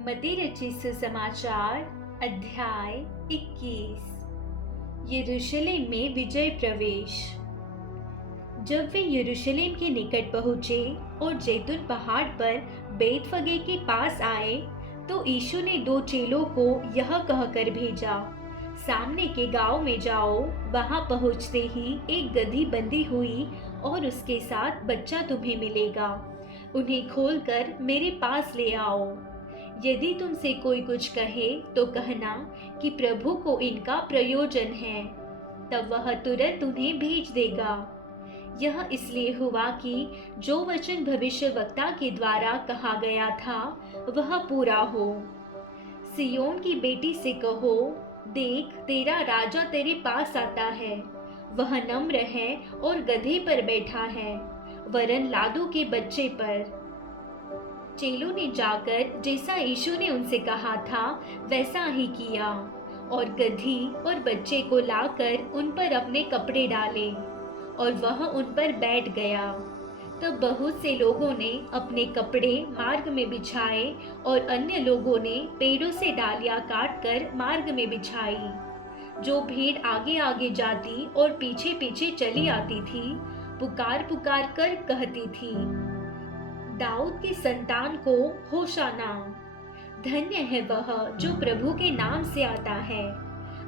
मती रचित सुसमाचार अध्याय 21। यरूशलेम में विजय प्रवेश। जब वे यरूशलेम के निकट पहुंचे और जैतून पहाड़ पर बेतफगे के पास आए तो यीशु ने दो चेलों को यह कहकर भेजा, सामने के गांव में जाओ। वहां पहुंचते ही एक गधी बंधी हुई और उसके साथ बच्चा तुम्हें मिलेगा। उन्हें खोलकर मेरे पास ले आओ। यदि तुमसे कोई कुछ कहे तो कहना कि प्रभु को इनका प्रयोजन है, तब वह तुरंत उन्हें भेज देगा। यह इसलिए हुआ कि जो वचन भविष्यवक्ता के द्वारा कहा गया था वह पूरा हो। सियोन की बेटी से कहो, देख तेरा राजा तेरे पास आता है। वह नम्र है और गधे पर बैठा है, वरन लादू के बच्चे पर। चेलों ने जाकर जैसा यीशु ने उनसे कहा था वैसा ही किया और गधी और बच्चे को लाकर उन पर अपने कपड़े डाले और वह उन पर बैठ गया। तब बहुत से लोगों ने अपने कपड़े मार्ग में बिछाए और अन्य लोगों ने पेड़ों से डालियां काटकर मार्ग में बिछाई। जो भीड़ आगे आगे जाती और पीछे पीछे चली आती थी, पुकार पुकार कर कहती थी, दाऊद की संतान को होशाना। धन्य है वह जो प्रभु के नाम से आता है,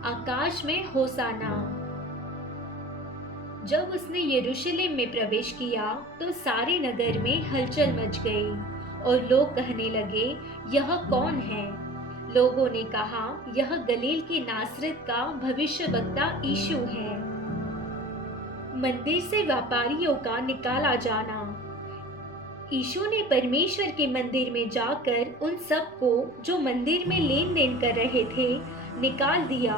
आकाश में होशाना। जब उसने यरूशलेम में प्रवेश किया तो सारे नगर में हलचल मच गई और लोग कहने लगे, यह कौन है? लोगों ने कहा, यह गलील के नासरत का भविष्यवक्ता यीशु है। मंदिर से व्यापारियों का निकाला जाना। यीशु ने परमेश्वर के मंदिर में जाकर उन सब को जो मंदिर में लेन देन कर रहे थे निकाल दिया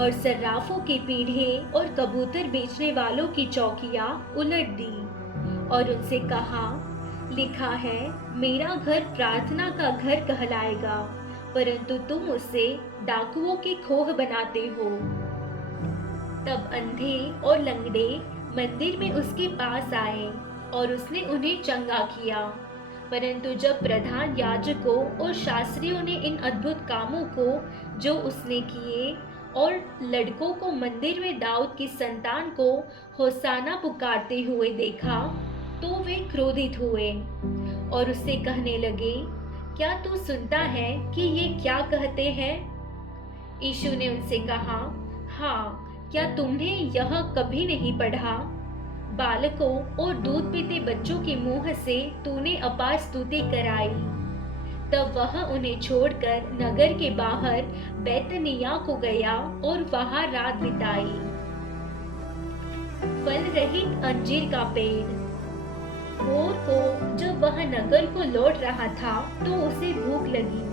और सर्राफों के पीढ़े और कबूतर बेचने वालों की चौकियां उलट दी और उनसे कहा, लिखा है, मेरा घर प्रार्थना का घर कहलाएगा, परंतु तुम उसे डाकुओं की खोह बनाते हो। तब अंधे और लंगड़े मंदिर में उसके पास आए और उसने उन्हें चंगा किया। परंतु जब प्रधान याजकों और शास्त्रियों ने इन अद्भुत कामों को जो उसने किए और लड़कों को मंदिर में दाऊद की संतान को होसाना पुकारते हुए देखा, तो वे क्रोधित हुए और उससे कहने लगे, क्या तू सुनता है कि ये क्या कहते हैं? यीशु ने उनसे कहा, हाँ, क्या तुमने यह कभी नहीं पढ़ा? बालकों और दूध पीते बच्चों के मुंह से तूने अपार स्तुति कराई। तब वह उन्हें छोड़कर नगर के बाहर बैतनिय्याह को गया और वहां रात बिताई। फल रहित अंजीर का पेड़। भोर को जब वह नगर को लौट रहा था तो उसे भूख लगी।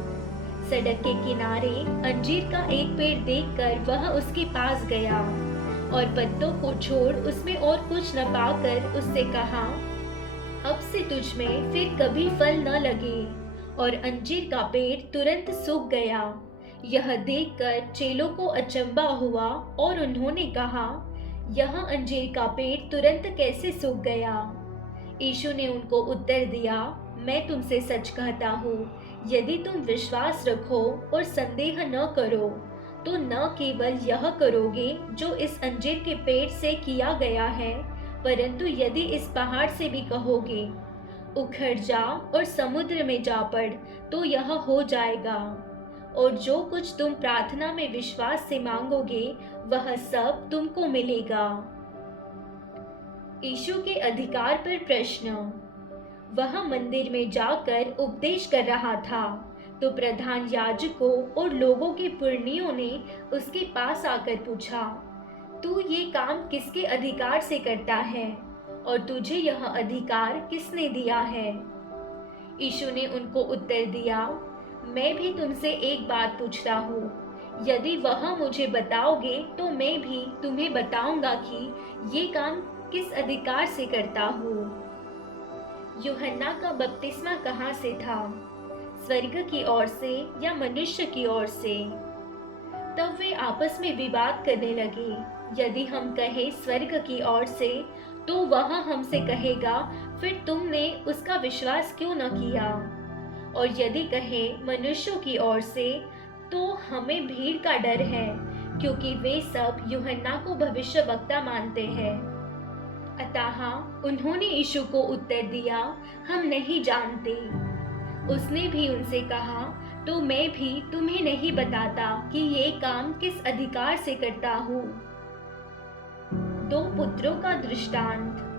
सड़क के किनारे अंजीर का एक पेड़ देखकर वह उसके पास गया और पत्तों को छोड़ उसमें और कुछ न पाकर उससे कहा, अब से तुझ में फिर कभी फल न लगे। और अंजीर का पेड़ तुरंत सूख गया। यह देखकर चेलों को अचंभा हुआ और उन्होंने कहा, यह अंजीर का पेड़ तुरंत कैसे सूख गया? यीशु ने उनको उत्तर दिया, मैं तुमसे सच कहता हूँ, यदि तुम विश्वास रखो और संदेह न करो तो न केवल यह करोगे जो इस अंजीर के पेड़ से किया गया है, परंतु यदि इस पहाड़ से भी कहोगे, उखड़ जा और समुद्र में जा पड़, तो यह हो जाएगा। और जो कुछ तुम प्रार्थना में विश्वास से मांगोगे वह सब तुमको मिलेगा। यीशु के अधिकार पर प्रश्न। वह मंदिर में जाकर उपदेश कर रहा था तो प्रधान याजकों और लोगों के पुरनियों ने उसके पास आकर पूछा, तू ये काम किसके अधिकार से करता है और तुझे यह अधिकार किसने दिया है? यीशु ने उनको उत्तर दिया, मैं भी तुमसे एक बात पूछता हूँ, यदि वह मुझे बताओगे तो मैं भी तुम्हें बताऊंगा कि ये काम किस अधिकार से करता हूँ। यूहन्ना का बपतिस्मा कहाँ से था, स्वर्ग की ओर से या मनुष्य की ओर से? तब वे आपस में विवाद करने लगे। यदि हम कहें स्वर्ग की ओर से तो वह हमसे कहेगा, फिर तुमने उसका विश्वास क्यों न किया? और यदि कहें मनुष्यों की ओर से, तो हमें भीड़ का डर है, क्योंकि वे सब यूहन्ना को भविष्यवक्ता मानते हैं। अतः उन्होंने यीशु को उत्तर दिया, हम नहीं जानते। उसने भी उनसे कहा, तो मैं भी तुम्हें नहीं बताता कि ये काम किस अधिकार से करता हूँ। दो पुत्रों का दृष्टांत।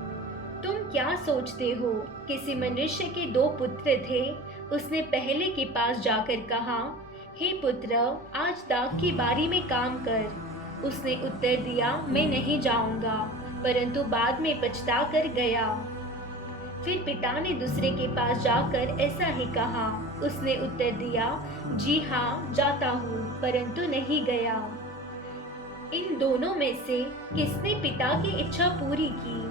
तुम क्या सोचते हो? किसी मनुष्य के दो पुत्र थे। उसने पहले के पास जाकर कहा, हे पुत्र, आज दाख की बारी में काम कर। उसने उत्तर दिया, मैं नहीं जाऊंगा, परंतु बाद में पछता कर गया। फिर पिता ने दूसरे के पास जाकर ऐसा ही कहा। उसने उत्तर दिया, जी हाँ, जाता हूँ, परंतु नहीं गया। इन दोनों में से किसने पिता की इच्छा पूरी की?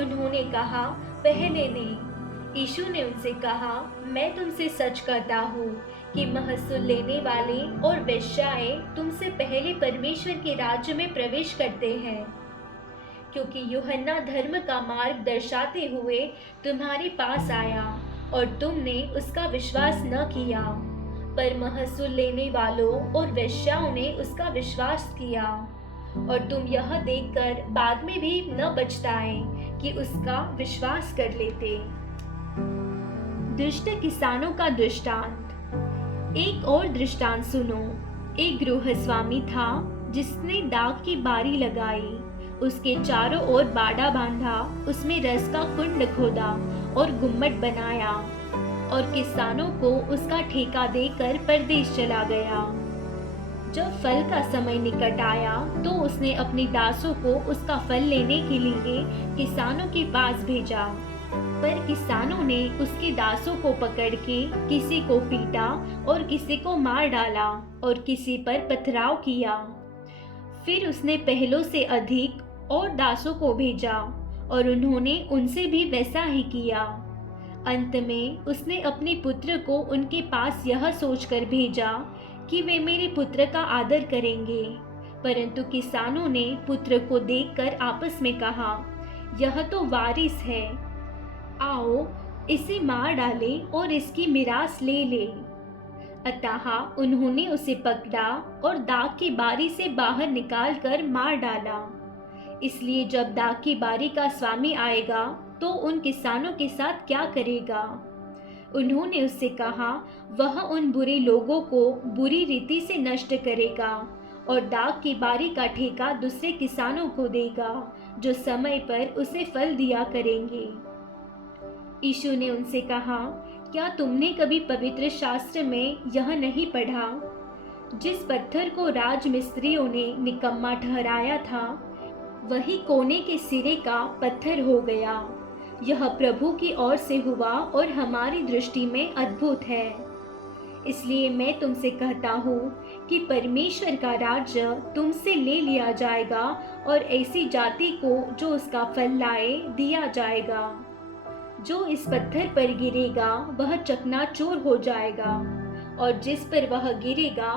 उन्होंने कहा, पहले ने। यीशु ने उनसे कहा, मैं तुमसे सच कहता हूँ कि महसूल लेने वाले और वेश्याएं तुमसे पहले परमेश्वर के राज्य में प्रवेश करते हैं। क्योंकि यूहन्ना धर्म का मार्ग दर्शाते हुए तुम्हारे पास आया और तुमने उसका विश्वास न किया, पर महसूल लेने वालों और वेश्याओं ने उसका विश्वास किया। और तुम यह देखकर बाद में भी न पछताए कि उसका विश्वास कर लेते। दुष्ट किसानों का दृष्टांत। एक और दृष्टांत सुनो। एक गृहस्वामी था जिसने दाख की बारी लगाई, उसके चारों ओर बाड़ा बांधा, उसमें रस का कुंड खोदा और गुम्मट बनाया, और किसानों को उसका ठेका देकर परदेश चला गया। जब फल का समय निकट आया तो उसने अपने दासों को उसका फल लेने के लिए किसानों के पास भेजा। पर किसानों ने उसके दासों को पकड़ के किसी को पीटा और किसी को मार डाला और किसी पर पथराव किया। फिर उसने पहलों से अधिक और दासों को भेजा और उन्होंने उनसे भी वैसा ही किया। अंत में उसने अपने पुत्र को उनके पास यह सोचकर भेजा कि वे मेरे पुत्र का आदर करेंगे। परंतु किसानों ने पुत्र को देखकर आपस में कहा, यह तो वारिस है, आओ इसे मार डालें और इसकी मिरास ले ले। अतः उन्होंने उसे पकड़ा और दाख की बारी से बाहर निकालकर मार डाला। इसलिए जब दाख की बारी का स्वामी आएगा तो उन किसानों के साथ क्या करेगा? उन्होंने उससे कहा, वह उन बुरे लोगों को बुरी रीति से नष्ट करेगा और दाख की बारी का ठेका दूसरे किसानों को देगा, जो समय पर उसे फल दिया करेंगे। यीशु ने उनसे कहा, क्या तुमने कभी पवित्र शास्त्र में यह नहीं पढ़ा? जिस पत्थर को राजमिस्त्रियों ने निकम्मा ठहराया था, वही कोने के सिरे का पत्थर हो गया। यह प्रभु की ओर से हुआ और हमारी दृष्टि में अद्भुत है। इसलिए मैं तुमसे कहता हूँ कि परमेश्वर का राज्य तुमसे ले लिया जाएगा और ऐसी जाति को जो उसका फल लाए दिया जाएगा। जो इस पत्थर पर गिरेगा वह चकनाचूर हो जाएगा, और जिस पर वह गिरेगा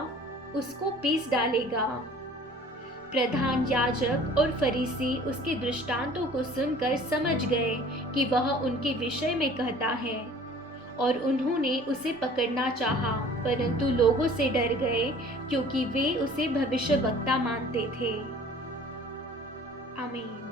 उसको पीस डालेगा। प्रधान याजक और फरीसी उसके दृष्टांतों को सुनकर समझ गए कि वह उनके विषय में कहता है, और उन्होंने उसे पकड़ना चाहा, परंतु लोगों से डर गए, क्योंकि वे उसे भविष्यवक्ता मानते थे। आमीन।